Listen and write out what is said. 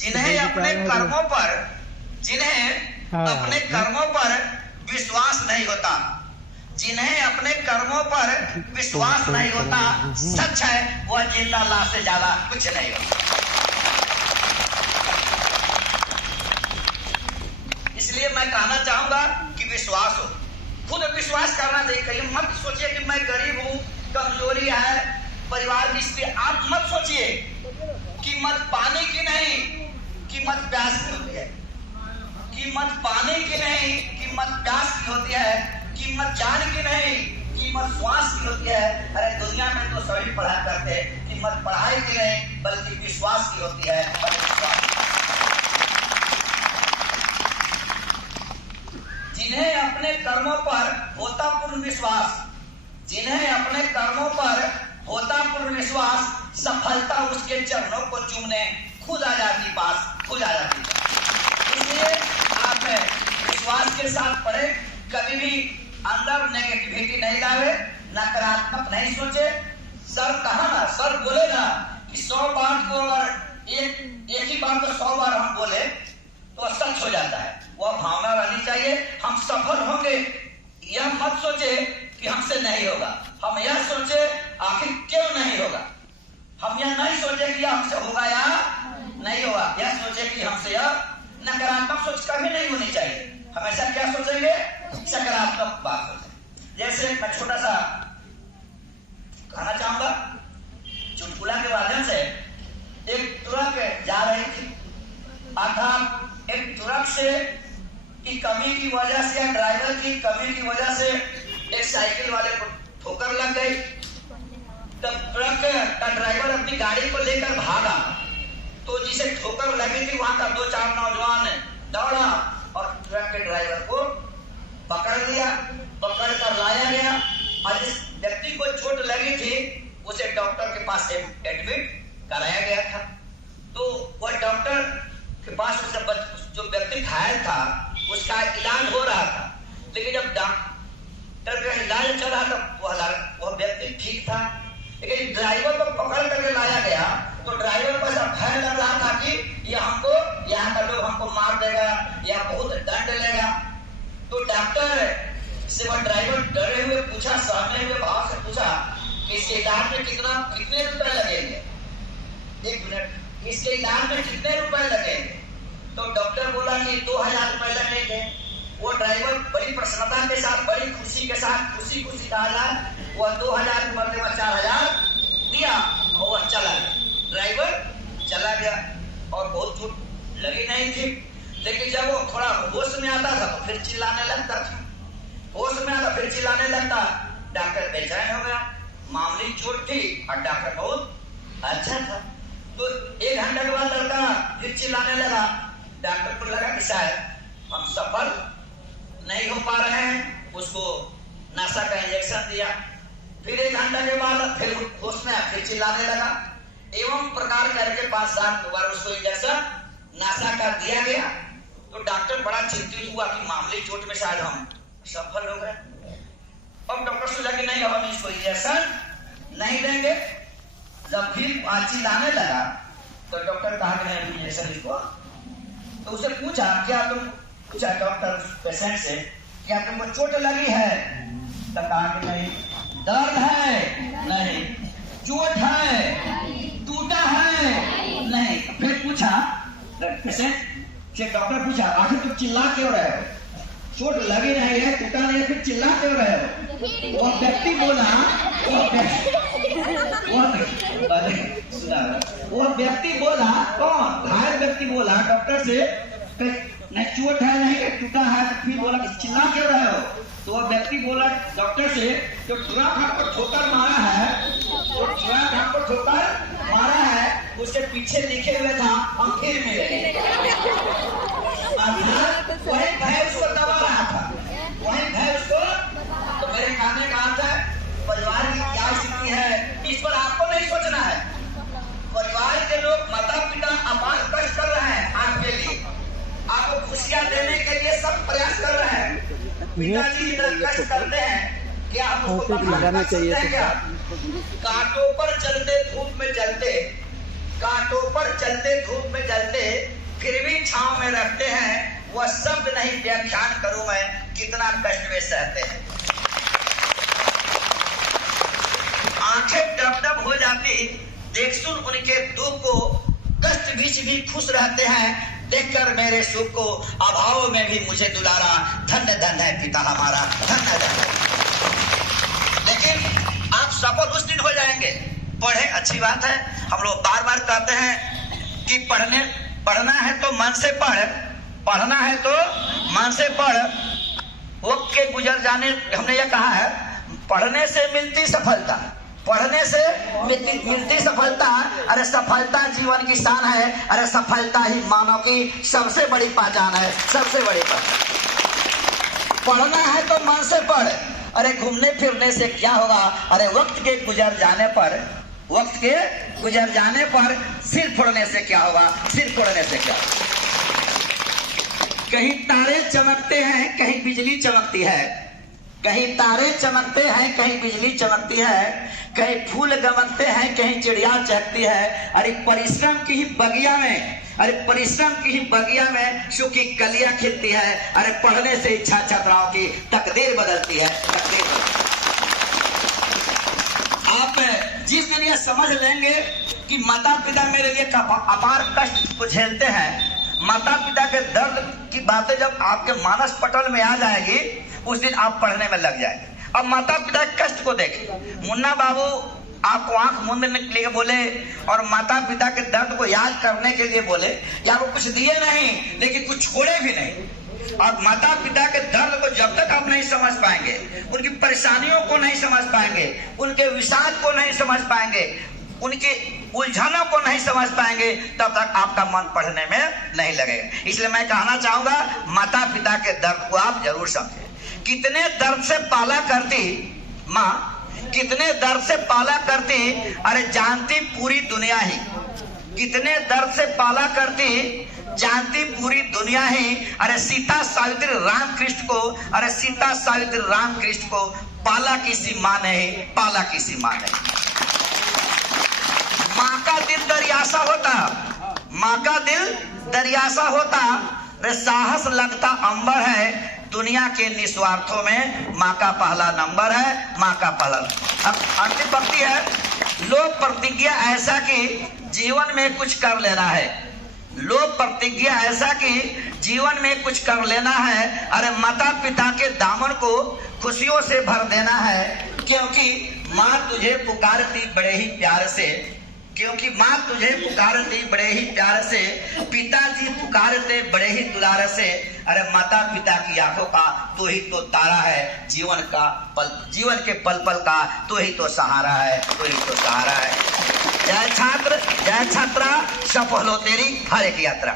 जिन्हें अपने कर्मों पर विश्वास नहीं होता, जिन्हें अपने कर्मों पर विश्वास नहीं होता, सच है वह जिंदा लाश से ज्यादा कुछ नहीं होता। इसलिए मैं कहना चाहूंगा कि विश्वास हो, खुद विश्वास करना चाहिए। कहीं मत सोचिए कि मैं गरीब हूं, कमजोरी है, परिवार की स्थिति, आप मत सोचिए। कीमत पाने की नहीं, कीमत प्यास की होती है। कीमत पाने की नहीं, कीमत प्यास की होती है। कीमत जान की नहीं, कीमत श्वास की होती है। अरे दुनिया में तो सभी पढ़ा करते हैं, कीमत पढ़ाई की नहीं बल्कि विश्वास की होती है। जिन्हें अपने कर्मों पर होता पूर्ण विश्वास, जिन्हें अपने कर्मों पर होता पूर्ण विश्वास, सफलता उसके चरणों को चूमने खुद आ जाती, पास खुद आ जाती। इसलिए आप विश्वास के साथ पढ़े, कभी भी अंदर नेगेटिविटी नहीं लावे, नकारात्मक नहीं सोचे। सर कहा ना, सर बोले ना कि 100 बात को अगर एक ही बात को 100 बार हम बोले तो सच हो जाता है। वह भावना रहनी चाहिए, हम सफल होंगे। यह मत सोचे कि हमसे नहीं होगा, हम यह सोचे आखिर क्यों नहीं होगा। हम यह नहीं सोचे कि हमसे होगा या नहीं होगा, यह सोचे कि हमसे यह नकारात्मक सोच कभी नहीं होनी चाहिए। हमेशा क्या सोचेंगे, सकारात्मक बात सोचेंगे। जैसे मैं छोटा सा कहना चाहूंगा, चुटकुला के माध्यम से। एक ट्रक जा रही थी, अर्थात एक ट्रक से की कमी की वजह से या ड्राइवर की कमी की वजह से एक साइकिल वाले को ठोकर लग गई। तब ट्रक का ड्राइवर अपनी गाड़ी को लेकर भागा, तो जिसे ठोकर लगी थी वहां का 2-4 नौजवान दौड़ा और ट्रक के ड्राइवर को पकड़ लिया, पकड़ कर लाया गया। और जिस व्यक्ति को चोट लगी थी उसे डॉक्टर के पास एडमिट कराया गया था। तो वह डॉक्टर के पास जो व्यक्ति घायल था उसका इलाज हो रहा था, लेकिन जब डॉक्टर का इलाज चल रहा था वह व्यक्ति ठीक था। लेकिन ड्राइवर को पकड़ करके लाया गया तो ड्राइवर को ऐसा भय लग रहा था कि ये हमको, यहाँ का लोग हमको मार देगा या बहुत दंड लेगा। तो डॉक्टर से वह ड्राइवर डरे हुए पूछा, सहमे हुए भाव से पूछा कि इसके इलाज में कितने रुपए लगेंगे, 1 मिनट, इसके इलाज में कितने रुपए लगेंगे। तो डॉक्टर बोला कि 2000 रुपए लगेंगे। वो ड्राइवर बड़ी प्रसन्नता के साथ, बड़ी खुशी के साथ, खुशी कहा, वह 2000 के बदले में 4000 दिया और वह चला गया। ड्राइवर चला गया और बहुत चोट लगी नहीं थी, लेकिन जब वो थोड़ा होश में आता था तो फिर चिल्लाने लगता था, होश में आता फिर चिल्लाने लगता। डॉक्टर बेचैन हो गया, मामूली चोट थी और डॉक्टर बहुत अच्छा था। तो 1 घंटे के बाद लड़का फिर चिल्लाने लगा। डॉक्टर को लगा कि शायद हम सफल नहीं हो पा रहे हैं, उसको नशा का इंजेक्शन दिया। फिर 1 घंटे के बाद फिर होश में फिर चिल्लाने लगा। एवं प्रकार करके 5-7 बार उसको इंजेक्शन नशा का दिया गया। तो डॉक्टर बड़ा चिंतित हुआ कि मामूली चोट में शायद हम सफल हो गए। अब डॉक्टर सोचा कि नहीं, हम इसको इंजेक्शन नहीं देंगे। जब फिर चिल्लाने लगा तो डॉक्टर कहा कि नहीं इंजेक्शन इसको। तो उसे पूछा, क्या तुम, पूछा डॉक्टर पेशेंट से, क्या तुमको चोट लगी है? तो कहा कि नहीं। दर्द है? नहीं। चोट है? टूटा है? नहीं। फिर पूछा पेशेंट से, डॉक्टर पूछा आखिर तुम चिल्ला क्यों रहे हो? चोट लगी नहीं है, टूटा नहीं है, फिर चिल्ला क्यों रहे हो? वह व्यक्ति बोला, वो व्यक्ति बोला, कौन? घायल व्यक्ति बोला डॉक्टर से, नहीं चोट है, नहीं टूटा है। तो फिर बोला कि चिल्ला क्यों रहे हो? तो वह व्यक्ति बोला डॉक्टर से, जो ट्रक हमको ठोकर मारा है, जो ट्रक हमको ठोकर मारा है, उसके पीछे लिखे हुए था हम फिर मिलेंगे। वही भय उसको दबा रहा था, वही भय उसको। तो मेरे कहने का अर्थ है, परिवार की क्या स्थिति है इस पर आपको नहीं सोचना है। परिवार के लोग, माता पिता अपार कष्ट कर रहे हैं आपके लिए, आपको खुशियां देने के लिए सब प्रयास कर रहे हैं। पिताजी इतना कष्ट करते हैं, क्या हम उसको बर्दाश्त कर सकते हैं क्या? कांटों पर चलते धूप में जलते, कांटों पर चलते धूप में जलते छांव में रखते हैं, वह शब्द नहीं व्याख्यान करूं मैं कितना कष्ट वे सहते हैं। आंखें डब-डब हो जाती देख सुन उनके दुख को, कष्ट बीच भी खुश रहते हैं देखकर मेरे सुख को, अभाव में भी मुझे दुलारा, धन्य धन्य है पिता हमारा, धन्य धन्य। लेकिन आप सफल उस दिन हो जाएंगे, पढ़े अच्छी बात है। हम लोग बार बार कहते हैं कि पढ़ना है तो मन से पढ़, पढ़ना है तो मन से पढ़। वक्त के गुजर जाने, हमने यह कहा है, पढ़ने से मिलती सफलता, पढ़ने से मिलती सफलता। अरे सफलता जीवन की शान है, अरे सफलता ही मानव की सबसे बड़ी पहचान है, सबसे बड़ी पहचान। पढ़ना है तो मन से पढ़, अरे घूमने फिरने से क्या होगा, अरे वक्त के गुजर जाने पर, वक्त के गुजर जाने पर सिर फोड़ने से क्या होगा, सिर फोड़ने से क्या होगा। कहीं तारे चमकते हैं, कहीं बिजली चमकती है, कहीं तारे चमकते हैं, कहीं बिजली चमकती है, कहीं फूल गमकते हैं, कहीं चिड़िया चहकती है। अरे परिश्रम की ही बगिया में, अरे परिश्रम की ही बगिया में सूखी कलियां खिलती है। अरे पढ़ने से इच्छा छात्राओं की तकदीर बदलती है, तकदीर बदलती है। आप जिस दिन यह समझ लेंगे कि माता पिता मेरे लिए अपार कष्ट को झेलते हैं, माता पिता के दर्द की बातें जब आपके मानस पटल में आ जाएगी, उस दिन आप पढ़ने में लग जाएंगे। अब माता पिता के कष्ट को देखें। मुन्ना बाबू आपको आंख मूंदने के लिए बोले और माता पिता के दर्द को याद करने के लिए बोले, या वो कुछ दिए नहीं लेकिन कुछ छोड़े भी नहीं। और माता पिता के दर्द को जब तक आप नहीं समझ पाएंगे, उनकी परेशानियों को नहीं समझ पाएंगे, उनके विषाद को नहीं समझ पाएंगे, उनके उलझनों को नहीं समझ पाएंगे, तब तक आपका मन पढ़ने में नहीं लगेगा। इसलिए मैं कहना चाहूंगा, माता पिता के दर्द को आप जरूर समझें। कितने दर्द से पाला करती माँ, कितने दर्द से पाला करती, अरे जानती पूरी दुनिया ही, कितने दर्द से पाला करती, जानती पूरी दुनिया ही। अरे सीता सावित्री राम कृष्ण को, अरे सीता सावित्री राम कृष्ण को पाला किसी माँ नहीं, पाला किसी माँ नहीं। माँ का दिल दरियासा होता, माँ का दिल दरियासा होता, रे साहस लगता अंबर है, दुनिया के निस्वार्थों में माँ का पहला नंबर है, माँ का पहला। अब अंतिम पंक्ति है, लोग प्रतिज्ञा ऐसा कि जीवन में कुछ कर लेना है, लोग प्रतिज्ञा ऐसा कि जीवन में कुछ कर लेना है। अरे माता पिता के दामन को खुशियों से भर देना है, क्योंकि माँ तुझे पुकारती बड़े ही प्यार से, क्योंकि माँ तुझे पुकारती बड़े ही प्यार से, पिताजी पुकारते बड़े ही दुलार से। अरे माता पिता की आंखों का तू ही तो तारा है, जीवन का पल, जीवन के पल पल का तू ही तो सहारा है, तू ही तो सहारा है। जय छात्र, जय छात्रा, सफल हो तेरी हर एक यात्रा।